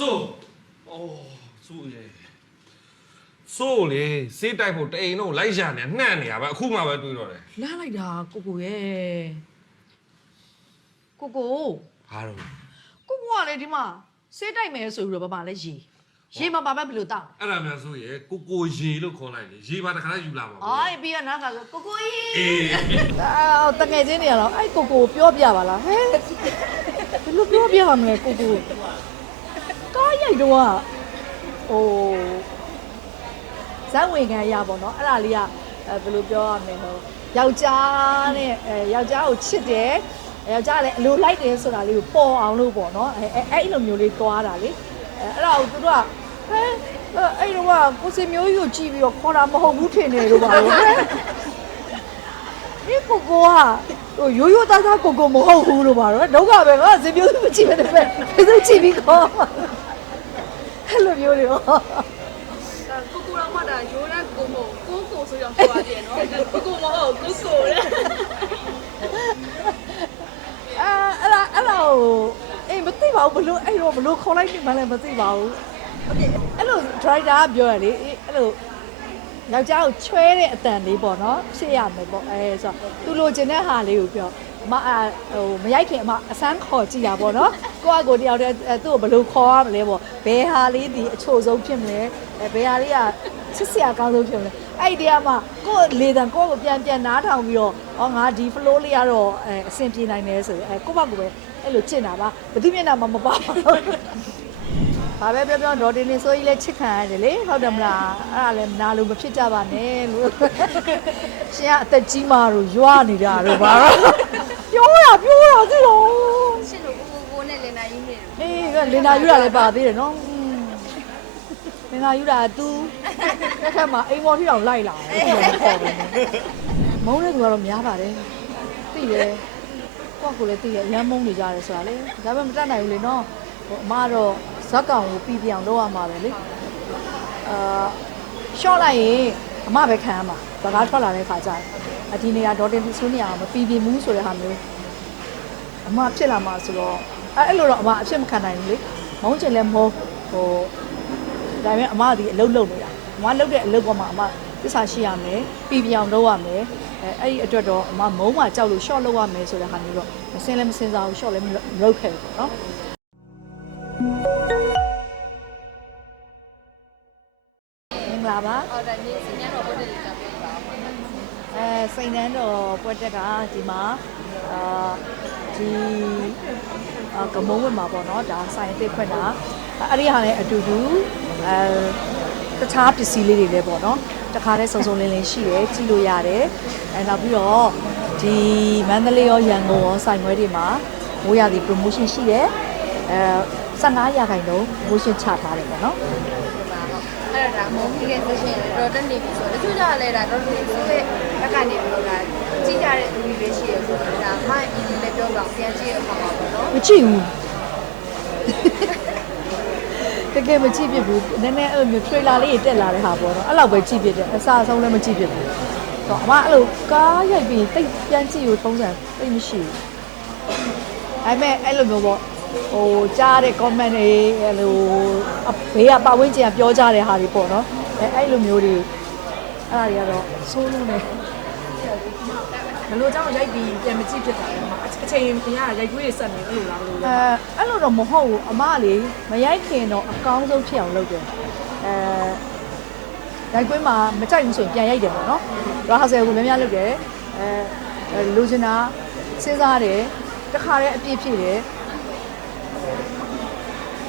ဆိုးအော်ဆိုးရေဆိုးလေစေးတိုက်ဖို့တအိမ်တော့လိုက်ရှာနေနှံ့နေရပါအခုမှပဲတွေးတော့တယ်လမ်းလိုက်တာကိုကိုရဲ့ကိုကိုဘာလို့ကိုကိုကလေဒီမှာစေးတိုက်မယ်ဆိုပြီးတော့ဘာမှလဲရေရေမှာဘာပဲဘယ်လိုတောက်အဲ့ဒါများဆိုရေကိုကိုရေလို့ခေါ်လိုက်လေရေပါတခါလိုက်ယူလာပါဘောအိုင်းပြီးတော့နားကဆိုကိုကိုကြီးအေးအာတငယ်ချင်းနေရတော့အဲ့ကိုကိုပြောပြပါလားဟဲ့ဘယ်လိုပြောပြရမလဲကိုကို ကားရိုက်တော့ဟိုဇက်ဝင်ခံရပါတော့အဲ့ဒါလေးကအဲဘယ်လိုပြောရမလဲဟိုယောက်ျားနဲ့အဲယောက်ျားကိုချစ်တယ်ယောက်ျားလည်းအလိုလိုက်တယ်ဆိုတာလေးကိုပေါ်အောင်လို့ပေါ့နော်အဲအဲအဲ့လိုမျိုးလေးသွားတာလေအဲအဲ့ဒါကိုသူတို့ကဟဲ့အဲ့တော့ကိုစင်မျိုးကြီးကိုကြည့်ပြီးတော့ခေါ်တာမဟုတ်ဘူးထင်တယ်လို့ပါလို့ဟဲ့ဒီကိုကိုကဟိုရိုးရိုးသားသားကိုကိုမဟုတ်ဘူးလို့ပါတော့ဒုက္ခပဲငါစင်ပြိုးမကြည့်ပဲပဲဘယ်သူကြည့်ပြီးခေါ် အဲ့လိုမျိုးတွေဟော ကိုကိုတော့မှတာရိုးတဲ့ကိုမို့ကိုကိုဆိုရောပြောရတယ်နော်ကိုကိုမဟုတ်ကိုကိုလေ အာအဲ့ဒါအဲ့ဒါကိုအေးမသိပါဘူးဘလို့အဲ့တော့ဘလို့ခေါ်လိုက်နေမှလည်းမသိပါဘူးโอเคအဲ့လို driver ကပြောရလေအေးအဲ့လို ယောက်ျားကိုချွဲတဲ့အတန်လေးပေါ့နော်ဖြစ်ရမယ်ပေါ့အဲဆိုတော့သူလိုချင်တဲ့ဟာလေးကိုပြောအမအာဟိုမရိုက်ခင်အမအစမ်းခေါ်ကြည့်တာပေါ့နော်ကိုကကိုတယောက်တည်းအဲသူ့ကိုဘယ်လိုခေါ်ရမလဲပေါ့ဘယ်ဟာလေးဒီအချို့ဆုံးဖြစ်မလဲအဲဘယ်ဟာလေးကချစ်စရာကောင်းဆုံးဖြစ်မလဲအဲ့ဒီတည်းကမှကိုယ့်လေတံကိုယ့်ကိုပြန်ပြန်နားထောင်ပြီးတော့ဟောငါဒီ flow လေးကတော့အဲအဆင်ပြေနိုင်တယ်ဆိုရင်အဲကိုယ့်ဘက်ကိုပဲအဲ့လိုချစ်တာပါဘယ်သူမျက်နှာမှမပါဘူး ဘာပဲပြောပြောဒေါ်တင်နေဆိုကြီးလဲချစ်ခံရတယ်လေဟုတ်တယ်မလားအဲ့ဒါလည်းနာလို့မဖြစ်ကြပါနဲ့လို့ရှင်ကအသက်ကြီးမှတော့ရွာနေတာတော့ဘာလို့ပြောတာပြောတာသိတော့ ရှင်တို့ကိုကိုနဲ့လင်နာကြီးနေတယ် အေးကလင်နာယူတာလည်းပါသေးတယ်နော်อืมလင်နာယူတာ तू တစ်ခါမှအိမ်ပေါ်ထိအောင်လိုက်လာတယ်သူလည်းခေါ်တယ်မုန်းတဲ့သူကတော့များပါတယ်သိတယ်ကိုယ့်ကိုယ်လည်းသိရရမ်းမုန်းနေကြတယ်ဆိုတာလေဒါပေမဲ့မတတ်နိုင်ဘူးလေနော်ဟိုအမကတော့ ဇက်ကောင်ကိုပြီးပြောင်လုပ်ရမှာပဲလေအာရှော့လိုက်ရင်အမပဲခံရမှာစကားထွက်လာတဲ့ခါကျရင်အဒီနေရာဒေါ်တင်သူဆိုးနေရမပြီးပြင်းဘူးဆိုတဲ့ဟာမျိုးအမဖြစ်လာမှာဆိုတော့အဲ့အဲ့လိုတော့အမအဖြစ်မခံနိုင်ဘူးလေမုန်းချင်လဲမုန်းဟိုဒါပေမဲ့အမဒီအလုပ်လုပ်နေတာအမလုပ်တဲ့အလုပ်ပေါ်မှာအမသစ္စာရှိရမယ်ပြည်ပြောင်လုပ်ရမယ်အဲအဲ့ဒီအတွက်တော့အမမုန်းမှကြောက်လို့ short လုပ်ရမယ်ဆိုတဲ့ဟာမျိုးတော့မစင်လည်းမစင်စားဘူး short လည်းမလုပ်ခဲ့ဘူးပေါ့နော် မင်္ဂလာပါအော်ဒါနေစညတော့ဘုဒ္ဓလေးကြောက်ပြပါအဲစိန်နန်းတော်ပွဲတက်ကဒီမှာအာဒီအာကမုံဝက်မှာပေါ့နော်ဒါဆိုင်အစ်စ်ဖွင့်တာအဲ့ဒီဟာလည်းအတူတူအဲတခြားပစ္စည်းလေးတွေလည်းပေါ့နော်တခါတည်းစုံစုံလင်းလင်းရှိတယ်ကြည့်လို့ရတယ်အဲနောက်ပြီးတော့ဒီမန္တလေးရောရန်ကုန်ရောဆိုင်ခွဲတွေမှာမိုးရသည် promotion ရှိတယ်အဲ15ရာခိုင်နှုန်း promotion ချထားတယ်ပေါ့နော် အဲ့ဒါမုန်းကြီးရဲ့ဆိုရှင်တော့တက်နေပြီဆိုတော့တချို့ကြလဲဒါတော့ဒီဆိုတဲ့ဘက်ကနေပြီးတော့ဒါကြီးကြတဲ့လူတွေရှိရဆိုတော့ဒါမှအရင်လည်းပြောတော့ပြန်ကြည့်ရမှာပါပေါ့နော်မကြည့်ဘူးတကယ်မကြည့်ဖြစ်ဘူးနည်းနည်းအဲ့လိုမျိုး trailer လေးတွေတက်လာတဲ့ဟာပေါ့နော်အဲ့လောက်ပဲကြည့်ဖြစ်တယ်အစားအဆုံးလည်းမကြည့်ဖြစ်ဘူးတော့အမအဲ့လိုကားရိုက်ပြီးတိတ်ပြန်ကြည့်လို့ထုံးစံတိတ်မရှိဘူးဒါပေမဲ့အဲ့လိုမျိုးပေါ့ ဟိုကြားတဲ့ comment တွေအဲ့လိုအဘေးကပတ်ဝန်းကျင်ကပြောကြတဲ့ဟာတွေပေါ့နော်အဲအဲ့လိုမျိုးတွေအဲ့ဒါတွေကတော့ဆိုးလို့နေဘလို့ကြောင့်ရိုက်ပြီးပြန်မကြည့်ဖြစ်တာလဲအချိန်အချိန်ရိုက်ကွေးတွေဆက်နေအဲ့လိုလားဘလို့လဲအဲအဲ့လိုတော့မဟုတ်ဘူးအမလေးမရိုက်ခင်တော့အကောင်းဆုံးဖြစ်အောင်လုပ်တယ်အဲရိုက်ကွင်းမှာမကြိုက်ဘူးဆိုရင်ပြန်ရိုက်တယ်ပေါ့နော်ရာဟာဆယ်ကိုများများလုပ်တယ်အဲလူချင်တာစဉ်းစားတယ်တခါတည်းအပြည့်ဖြည့်တယ်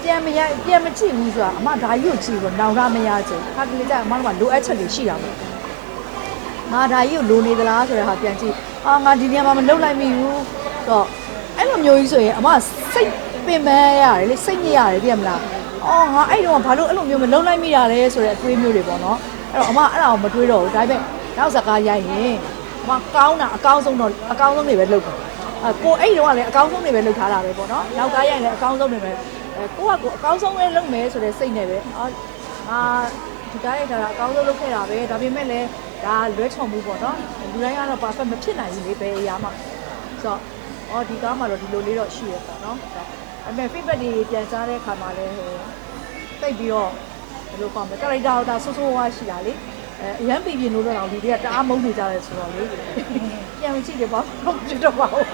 ပြန်မရိုက်ပြန်မကြည့်ဘူးဆိုတာအမဒါကြီးကိုကြည့်လို့နောင်တမရချင်ခါကလေးကျအမတို့ကလိုအပ်ချက်တွေရှိတာပေါ့ငါဒါကြီးကိုလိုနေသလားဆိုတဲ့ဟာပြန်ကြည့်အာငါဒီနေရာမှာမလုပ်လိုက်မိဘူးဆိုတော့အဲ့လိုမျိုးကြီးဆိုရင်အမစိတ်ပင်ပန်းရတယ်လေစိတ်ညစ်ရတယ်သိရမလားအော်ငါအဲ့တော့ဘာလို့အဲ့လိုမျိုးမလုပ်လိုက်မိတာလဲဆိုတဲ့အတွေးမျိုးတွေပေါ့နော်အဲ့တော့အမအဲ့ဒါကိုမတွေးတော့ဘူးဒါပေမဲ့နောက်စကားရိုက်ရင်အမကောင်းတာအကောင်းဆုံးတော့အကောင်းဆုံးတွေပဲလုပ်တယ်အဲကိုအဲ့တော့ကလည်းအကောင်းဆုံးတွေပဲလုပ်ထားတာပဲပေါ့နော်နောက်ကားရိုက်ရင်လည်းအကောင်းဆုံးတွေပဲ အဲကိုကကိုအကောင်းဆုံးပဲလုပ်မယ်ဆိုတဲ့စိတ်နဲ့ပဲအာအာဒီကားရိုက်တာကအကောင်းဆုံးလုပ်ခဲ့တာပဲဒါပေမဲ့လည်းဒါလွဲချော်မှုပေါ့နော်လူတိုင်းကတော့ perfect မဖြစ်နိုင်ဘူးလေဘယ်အရာမှဆိုတော့အော်ဒီကားမှာတော့ဒီလိုလေးတော့ရှိရပေါ့နော်အမေ feedback တွေပြန်ကြားတဲ့အခါမှာလည်းဟိုတိတ်ပြီးတော့ဘယ်လိုခေါ်မလဲ character ကဆိုးဆိုးဝါးရှိတာလေအဲအရန်ပြည်ပြင်းလို့တော့လူတွေကတအားမုန်းနေကြတယ်ဆိုတော့လေပြန်မကြည့်တယ်ပေါ့တော့မကြည့်တော့ပါဘူး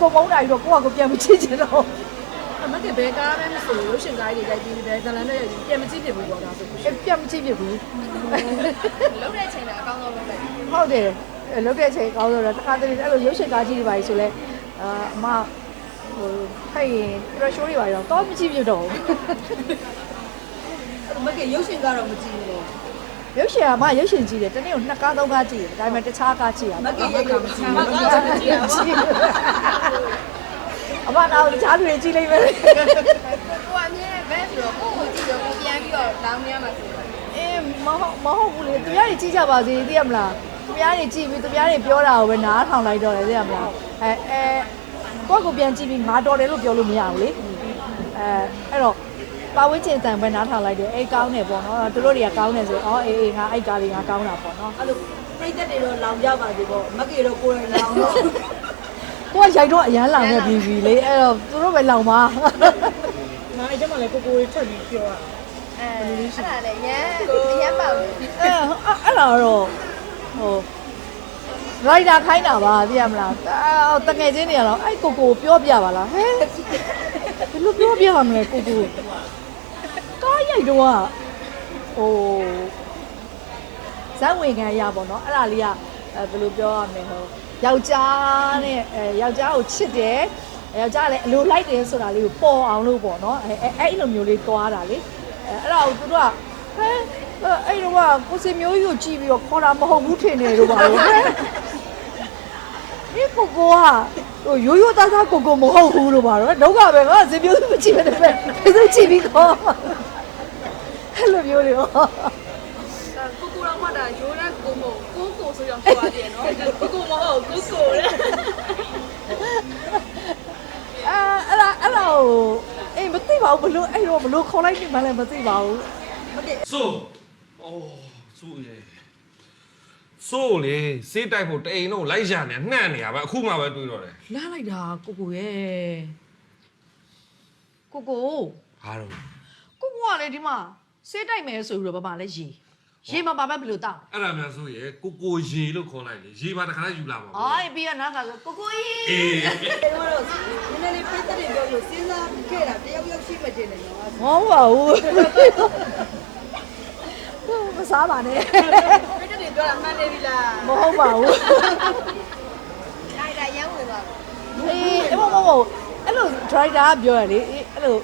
ကိုမုန်းတာကြီးတော့ကိုကကိုပြန်မကြည့်ချင်တော့အ မကဘယ်ကားပဲမဆိုရုပ်ရှင်ကားကြီးရိုက်ပြီးတယ်ဇလန်နဲ့ရိုက်ပြီးပြန်မကြည့်ဖြစ်ဘူးပေါ့ဒါဆိုလို့ရှိရင်အဲပြန်မကြည့်ဖြစ်ဘူးလုံးတဲ့ချိန်ကအကောင်းဆုံးလုပ်လိုက်ဟုတ်တယ်အဲလုတ်တဲ့အချိန်ကောင်းတော့တခါတလေအဲ့လိုရုပ်ရှင်ကားကြီးတွေပါကြီးဆိုလဲအာအမဟိုဖိုက်ရင် pressure တွေပါတော့တော့မကြည့်ဖြစ်တော့ဘူးမကရုပ်ရှင်ကတော့မကြည့်ဘူးရုပ်ရှင်ကမှရုပ်ရှင်ကြည့်တယ်တနေ့ကိုနှစ်ကားသုံးကားကြည့်တယ်ဒါပေမဲ့တခြားကားကြည့်ရမကရိုက်တာမကြည့်ဘူးမကမကြည့်ဘူး အမတော့တခြားလူတွေကြည့်လိုက်မယ်ကိုကအမြဲဘဲဆိုတော့ကိုကိုကြည့်တော့ကိုပြန်ပြီးတော့လောင်းမြမှာဆိုတော့အေးမဟုတ်မဟုတ်ဘူးလေသူများတွေကြည့်ကြပါစေသိရမလားသူများတွေကြည့်ပြီးသူများတွေပြောတာကိုပဲနားထောင်လိုက်တော့တယ်သိရမလားအဲအဲကိုယ့်ကိုပြန်ကြည့်ပြီးငါတော်တယ်လို့ပြောလို့မရဘူးလေအဲအဲ့တော့ပါဝင်းကျင်တန်ပဲနားထောင်လိုက်တယ်အေးကောင်းတယ်ပေါ့နော်သူတို့တွေကကောင်းတယ်ဆိုအော်အေးအေးငါအိုက်ကားလေးငါကောင်းတာပေါ့နော်အဲ့လိုပြိသက်တွေတော့လောင်ကြပါသေးပေါ့မကေတော့ကိုယ်တိုင်လောင်တော့ ကိုကရိုက်တော့အရန်လောင်နေပြီပြီလေအဲ့တော့သူတို့ပဲလောင်ပါငါအဲ့ကျမှလည်းကိုကိုတွေထွက်ပြီးပြောတာအဲအဲ့ဒါလည်းရမ်းရမ်းပေါ့အဲအဲ့လာတော့ဟိုရိုက်တာခိုင်းတာပါသိရမလားအော်တငယ်ချင်းတွေကတော့အဲ့ကိုကိုပြောပြပါလားဟဲဘယ်လိုပြောပြရမလဲကိုကိုကားရိုက်တော့ဟိုဇက်ဝင်ခံရပါတော့အဲ့ဒါလေးကအဲဘယ်လိုပြောရမလဲဟို ယောက်ျားနဲ့အဲယောက်ျားကိုချစ်တယ်ယောက်ျားလည်းအလိုလိုက်တယ်ဆိုတာလေးကိုပေါ်အောင်လို့ပေါ့နော်အဲအဲ့လိုမျိုးလေးတွားတာလေအဲအဲ့ဒါကိုသူတို့ကဟဲအဲ့တော့ကိုစင်မျိုးကြီးကိုကြည့်ပြီးတော့ခေါ်တာမဟုတ်ဘူးထင်တယ်လို့ပါလို့ဟဲဒီကိုကိုကဟိုရိုးရိုးသားသားကိုကိုမဟုတ်ဘူးလို့ပါတော့ဒုက္ခပဲငါစင်မျိုးကြီးမကြည့်ပဲနဲ့ပဲသူကြည့်ပြီးခေါ်အဲ့လိုမျိုးတွေဟောကို ကိုတော့မှတာရိုးတဲ့ကိုမို့ကိုကိုဆိုရောက်ပြောရတယ်နော်ကိုကိုမဟုတ်ကိုကိုတဲ့အာအဲ့ဒါအဲ့ဒါကိုအေးမသိပါဘူးဘလို့အဲ့တော့ဘလို့ခေါ်လိုက်နေမှလည်းမသိပါဘူးဆိုအိုးဆိုရေဆိုလေစေးတိုက်ဖို့တအိမ်တော့လိုက်ရနေနှံ့နေရပဲအခုမှပဲတွေးတော့တယ်လားလိုက်တာကိုကိုရဲ့ကိုကိုဘာတော့ကိုကိုကလည်းဒီမှာစေးတိုက်မယ်ဆိုပြီးတော့ဘာမှလဲရေ ရေမှာဘာမှဘလို့တောက်အဲ့ဒါများဆိုရေကိုကိုရေလို့ခေါ်လိုက်လေရေပါတခါယူလာပါဘူးအိုးပြီးတော့နောက်ကဆိုကိုကိုကြီးအေးကျွန်တော်တို့နည်းနည်းလေးပြိသက်တွေပြောလို့စဉ်းစားခဲ့တာတယောက်ယောက်ရှိမှတင်တယ်နော်မဟုတ်ပါဘူးမစားပါနဲ့ပြိသက်တွေပြောတာမှန်နေပြီလားမဟုတ်ပါဘူးလိုက်တာရမ်းဝင်သွားအေးအဲ့မမမအဲ့လို driver ကပြောရလေအေးအဲ့လို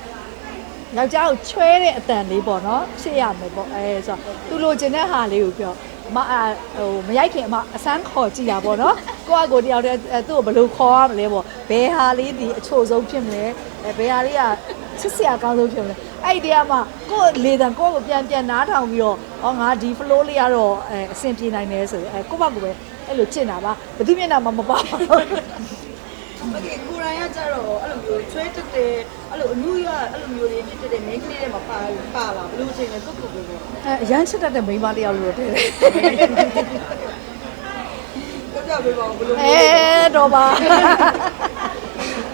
ယောက်ျားကိုချွဲတဲ့အတန်လေးပေါ့နော်ဖြစ်ရမယ်ပေါ့အဲဆိုတော့သူလိုချင်တဲ့ဟာလေးကိုပြောအမအာဟိုမရိုက်ခင်အမအစမ်းခေါ်ကြည့်တာပေါ့နော်ကိုကကိုတယောက်တည်းအဲသူ့ကိုဘယ်လိုခေါ်ရမလဲပေါ့ဘယ်ဟာလေးဒီအချို့ဆုံးဖြစ်မလဲအဲဘယ်ဟာလေးကချစ်စရာကောင်းဆုံးဖြစ်မလဲအဲ့ဒီတည်းကမှကိုယ့်လေတံကိုယ့်ကိုပြန်ပြန်နားထောင်ပြီးတော့ဟောငါဒီ flow လေးကတော့အဲအဆင်ပြေနိုင်တယ်ဆိုရင်အဲကိုယ့်ဘက်ကိုပဲအဲ့လိုချစ်တာပါဘယ်သူမျက်နှာမှမပါဘူးမကေကိုရိုင်းကကြတော့အဲ့လိုမျိုးချွဲတက်တယ် အဲ့လိုအမှုရအဲ့လိုမျိုးတွေဖြစ်တဲ့ main ကလေးတွေမှာပါပါလာဘလို့ချင်းလဲကိုကိုကိုကိုအဲအရန်ချစ်တတ်တဲ့မိန်းမတစ်ယောက်လို့တော့ထင်တယ်ကြောက်ကြပေးပါဦးဘလို့အဲတော့ပါ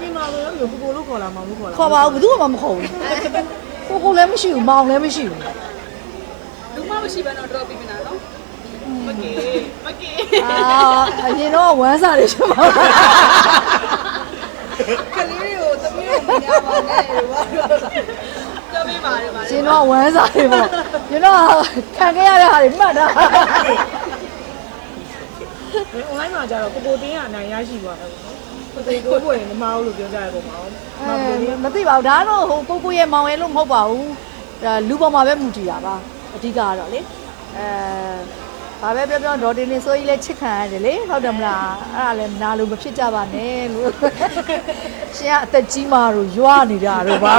ဒီမှာလို့မျိုးကိုကိုလို့ခေါ်လာမှာမဟုတ်ခေါ်လာခေါ်ပါဦးဘယ်သူမှမခေါ်ဘူးကိုကိုလည်းမရှိဘူးမောင်လည်းမရှိဘူးလူမမရှိဘဲတော့ drop ပြီးမနာနော်မကေမကေအာအရင်တော့ဝမ်းစာတွေရှိမှာကလေးတွေကိုသမီးတို့မြင်ရ ပါနဲ့ဘာလို့ကြောက်ပေးပါတယ်ပါရှင်တော့ဝမ်းစာတွေပေါ့ရှင်တော့ခံခဲ့ရတဲ့ဟာတွေမှတ်တာ online မှာကျတော့ကိုကိုတင်းကအနိုင်ရရှိသွားတယ်ပေါ့နော်ကိုကိုကိုကိုရင်မမအောင်လို့ပြောကြရပုံပါအောင်အဲမသိပါဘူးဒါတော့ဟိုကိုကိုရဲ့မောင်ရဲ့လို့မဟုတ်ပါဘူးဒါလူပေါ်မှာပဲမူတည်တာပါအဓိကကတော့လေအဲ ဘာပဲပြောပြောဒေါ်တင်နေဆိုကြီးလဲချစ်ခံရတယ်လေဟုတ်တယ်မလားအဲ့ဒါလည်းနာလို့မဖြစ်ကြပါနဲ့လို့ရှင်ကအသက်ကြီးမှတော့ရွာနေတာတော့ဘာ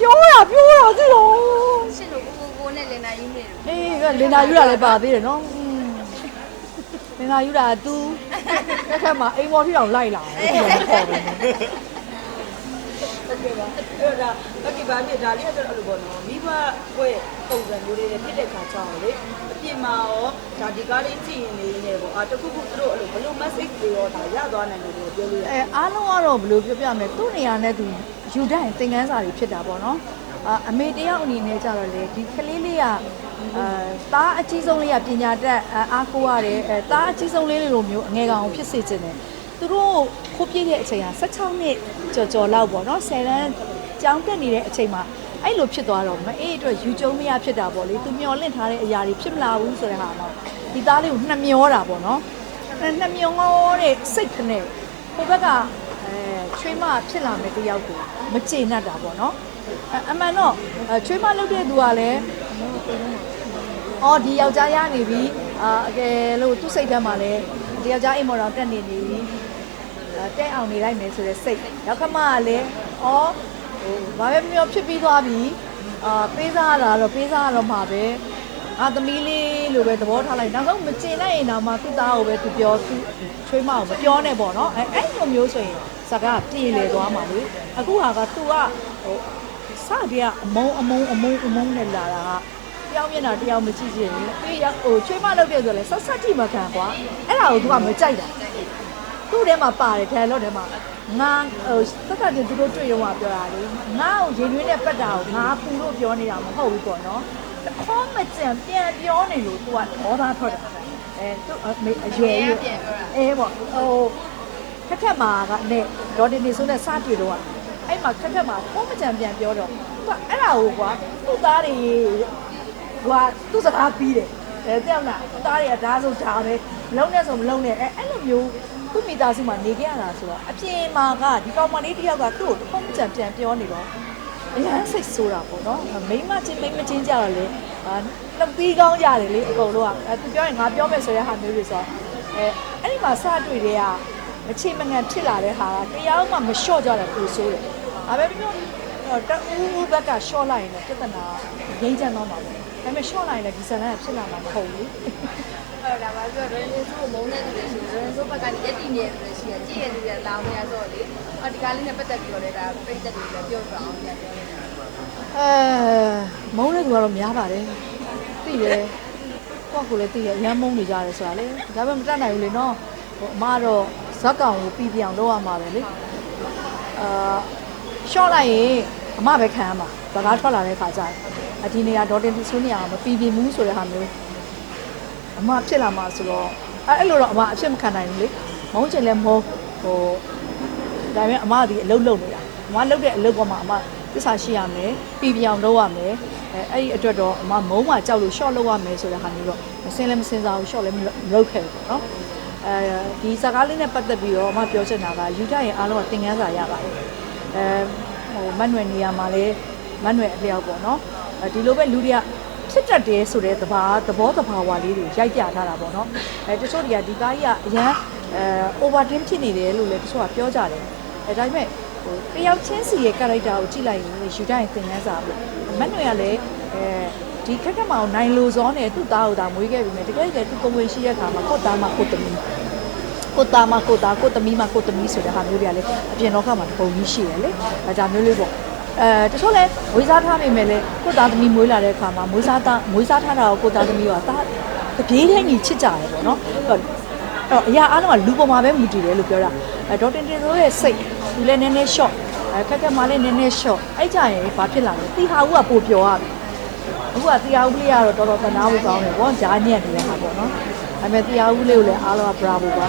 ပြောတာပြောတာသိတော့ရှင်းလို့ကိုကိုကိုနဲ့လင်နာယူနေတယ်အေးကလင်နာယူတာလည်းပါသေးတယ်နော်လင်နာယူတာ तू တစ်ခါမှအိမ်ပေါ်ထိအောင်လိုက်လာတယ် ခေါ်တယ်ကဲ့ပါအဲ့တော့ဒါအကိပါမြေဒါလေးကတော့အဲ့လိုပေါ့နော်မိဘဘွဲပုံစံမျိုးလေးနဲ့ဖြစ်တဲ့ခါကျတော့လေအပြင်မှာရောဒါဒီကားလေးကြည့်ရင်လေးနဲ့ပေါ့အာတခုခုသူတို့အဲ့လိုဘယ်လို message တွေရောဒါရသွားနိုင်တယ်လို့ပြောလို့ရအဲအားလုံးကတော့ဘယ်လိုပြောပြမလဲသူ့နေရာနဲ့သူယူတတ်ရင်သင်ခန်းစာတွေဖြစ်တာပေါ့နော်အာအမေတယောက်အနေနဲ့ကြတော့လေဒီကလေးလေးကအဲသားအကြီးဆုံးလေးကပညာတတ်အာအားကိုးရတယ်အဲသားအကြီးဆုံးလေးလိုမျိုးအငယ်ကောင်ဖြစ်စေချင်တယ် သူတို့ခိုးပြည့်တဲ့အချိန်က16နှစ်ကျော်ကျော်လောက်ပေါ့နော်10တန်းကျောင်းတက်နေတဲ့အချိန်မှာအဲ့လိုဖြစ်သွားတော့မအေးအတွက်ယူကျုံမရဖြစ်တာပေါ့လေသူမျောလင့်ထားတဲ့အရာတွေဖြစ်မလာဘူးဆိုတဲ့ဟာမှာဒီသားလေးကိုနှမျောတာပေါ့နော်အဲနှမျောတဲ့စိတ်ခနဲ့ဟိုဘက်ကအဲချွေးမဖြစ်လာမယ်တယောက်ကိုမကျေနပ်တာပေါ့နော်အအမှန်တော့အဲချွေးမလုပ်တဲ့သူကလည်းအော်ဒီယောက်ျားရနေပြီအာအကယ်လို့သူ့စိတ်ထဲမှာလည်းဒီယောက်ျားအိမ်မော်တော်တက်နေနေပြီ အဲတဲ့အောင်နေလိုက်မယ်ဆိုတဲ့စိတ်ရောက်ခမကလည်းဩဟိုဘာပဲမျိုးဖြစ်ပြီးသွားပြီအာပေးစားလာတော့ပေးစားရတော့မှာပဲအာသမီးလေးလိုပဲသဘောထားလိုက်နောက်ဆုံးမကျင်လိုက်ရင်တော့မှသူ့သားကိုပဲသူပြောသူချွေးမအောင်မပြောနဲ့ပေါ့နော်အဲအဲ့လိုမျိုးဆိုရင်စကားပြေလေသွားမှာလေအခုဟာကသူကဟိုစပြီးကအမုံအမုံအမုံအမုံနဲ့လာတာကတယောက်မျက်နှာတယောက်မကြည့်ချင်ဘူးပြီးရဟိုချွေးမလုပ်တယ်ဆိုလဲဆက်ဆက်ကြည့်မခံကွာအဲ့ဒါကိုသူကမကြိုက်တာ သူ့ထဲမှာပါတယ်ဒန်လော့ထဲမှာငါဟိုသက်ကတင်သူတို့တွေ့ရုံကပြောတာလေငါ့ကိုရင်တွင်းနဲ့ပတ်တာကိုငါပူလို့ပြောနေတာမဟုတ်ဘူးပေါ့နော်တခေါမကြံပြန်ပြောနေလို့သူကဒေါသထွက်တာအဲသူအမေအရွယ်ကြီးအဲပေါ့ဟိုခက်ခက်မှာကနဲ့ဒေါ်တင်နေဆိုနဲ့စတွေ့တော့အဲ့မှာခက်ခက်မှာခေါမကြံပြန်ပြောတော့သူကအဲ့ဒါကိုကွာသူ့သားတွေကွာသူ့စကားပြီးတယ်အဲတဲ့မလားသူ့သားတွေကဒါဆိုဒါပဲလုံးနဲ့ဆိုမလုံးနဲ့အဲအဲ့လိုမျိုး သူ့မိသားစုမှာနေခဲ့ရတာဆိုတော့အပြင်မှာကဒီကောင်မလေးတစ်ယောက်ကသူ့ကိုတစ်ခုမှကြံပြန်ပြောနေတော့အရန်စိတ်ဆိုးတာပေါ့နော်မိမချင်းမိမချင်းကြတော့လေအာလောက်ပြီးကောင်းကြတယ်လေအကုန်လုံးကအဲသူပြောရင်ငါပြောမယ်ဆိုတဲ့ဟာမျိုးတွေဆိုတော့အဲအဲ့ဒီမှာစတွေ့တဲ့ကမချေမငံဖြစ်လာတဲ့ဟာကတရားမှမလျှော့ကြတာပူဆိုးတယ်ဒါပဲပြောတအူးဦးဘက်ကလျှော့လိုက်ရင်လည်းပြဿနာငြိမ်းချမ်းသွားမှာပေါ့ဒါပေမဲ့လျှော့လိုက်ရင်လည်းဒီဇာတ်လမ်းကဖြစ်လာမှာမဟုတ်ဘူး အဲ့တော့ဒါပါပြောတော့ရင်းစိုးမုန်းတဲ့သူတွေရှိတယ်ရင်းစိုးဘက်ကနေရက်တည်နေတဲ့သူတွေရှိတယ်ကြည့်ရတဲ့သူတွေလောင်းနေရဆိုလေအော်ဒီကားလေးနဲ့ပတ်သက်ပြီးတော့လေဒါပြိတ္တတွေလည်းပြောပြအောင်ပြန်ပြောနေတာအဲမုန်းတဲ့သူကတော့များပါတယ်သိတယ်ကိုယ့်ကိုယ်လည်းသိရအရမ်းမုန်းနေကြတယ်ဆိုတာလေဒါပေမဲ့မတတ်နိုင်ဘူးလေနော်ဟိုအမကတော့ဇက်ကောင်ကိုပြီးပြောင်လုပ်ရမှာပဲလေအာရှော့လိုက်ရင်အမပဲခံရမှာစကားထွက်လာတဲ့ခါကျရင်အဒီနေရာဒေါ်တင်သူဆိုးနေရမှာမပြီးပြင်းဘူးဆိုတဲ့ဟာမျိုး အမဖြစ်လာမှာဆိုတော့အဲအဲ့လိုတော့အမအဖြစ်မခံနိုင်ဘူးလေမုန်းချင်လဲမုန်းဟိုဒါပေမဲ့အမကဒီအလုပ်လုပ်နေတာအမလုပ်တဲ့အလုပ်ပေါ်မှာအမသစ္စာရှိရမယ်ပြည်ပြောင်လုပ်ရမယ်အဲအဲ့ဒီအတွက်တော့အမမုံးမှကြောက်လို့ short လုပ်ရမယ်ဆိုတဲ့ဟာမျိုးတော့မစင်းလည်းမစင်းစားဘူး short လည်းမလုပ်ခဲ့ဘူးပေါ့နော်အဲဒီစကားလေးနဲ့ပတ်သက်ပြီးတော့အမပြောချင်တာကယူဒရဲ့အားလုံးကသင်ခန်းစာရပါတယ်အဲဟိုမတ်နွယ်နေရာမှာလည်းမတ်နွယ်အလျောက်ပေါ့နော်အဲဒီလိုပဲလူတွေက ဖြစ်တတ်တယ်ဆိုတဲ့သဘာသဘောသဘာဝလေးတွေရိုက်ပြထားတာပေါ့နော်အဲတချို့တွေကဒီကားကြီးကအရန်အဲ overteam ဖြစ်နေတယ်လို့လည်းတချို့ကပြောကြတယ်အဲဒါပေမဲ့ဟိုတယောက်ချင်းစီရဲ့ character ကိုကြည့်လိုက်ရင်ယူတိုင်းသင်ခန်းစာပေါ့မတ်နွယ်ကလည်းအဲဒီခက်ခက်မအောင်နိုင်လိုစောနဲ့သူ့သားကိုဒါမွေးခဲ့ပြီမဲ့တကယ်တကယ်သူကိုယ်ဝင်ရှိတဲ့အခါမှာကိုယ့်သားမကိုယ့်သမီးကိုသားမကိုသားကိုသမီးမကိုသမီးဆိုတဲ့ဟာမျိုးတွေကလည်းအပြင်လောကမှာတပုံကြီးရှိတယ်လေအဲဒါမျိုးလေးပေါ့ အဲတချို့လဲမွေးစားထားမိမယ်လေကိုသားသမီးမွေးလာတဲ့အခါမှာမွေးစားသားမွေးစားထားတာကိုကိုသားသမီးကသားတပြေးတဲ့ညီချစ်ကြတယ်ပေါ့နော်အဲ့တော့အရာအားလုံးကလူပေါ်မှာပဲမူတည်တယ်လို့ပြောတာအဲဒေါ်တင်တင်တို့ရဲ့စိတ်သူလည်းနည်းနည်း short အဲခက်ခက်မှလည်းနည်းနည်း short အဲ့ကြရင်ဘာဖြစ်လာလဲတီဟာဦးကပိုပျော်ရပြီအခုကတီဟာဦးလေးကတော့တော်တော်သနာဖို့ကောင်းတယ်ပေါ့ဂျာညက်နေတဲ့ဟာပေါ့နော်ဒါပေမဲ့တီဟာဦးလေးကိုလည်းအားလုံးက bravo ပါ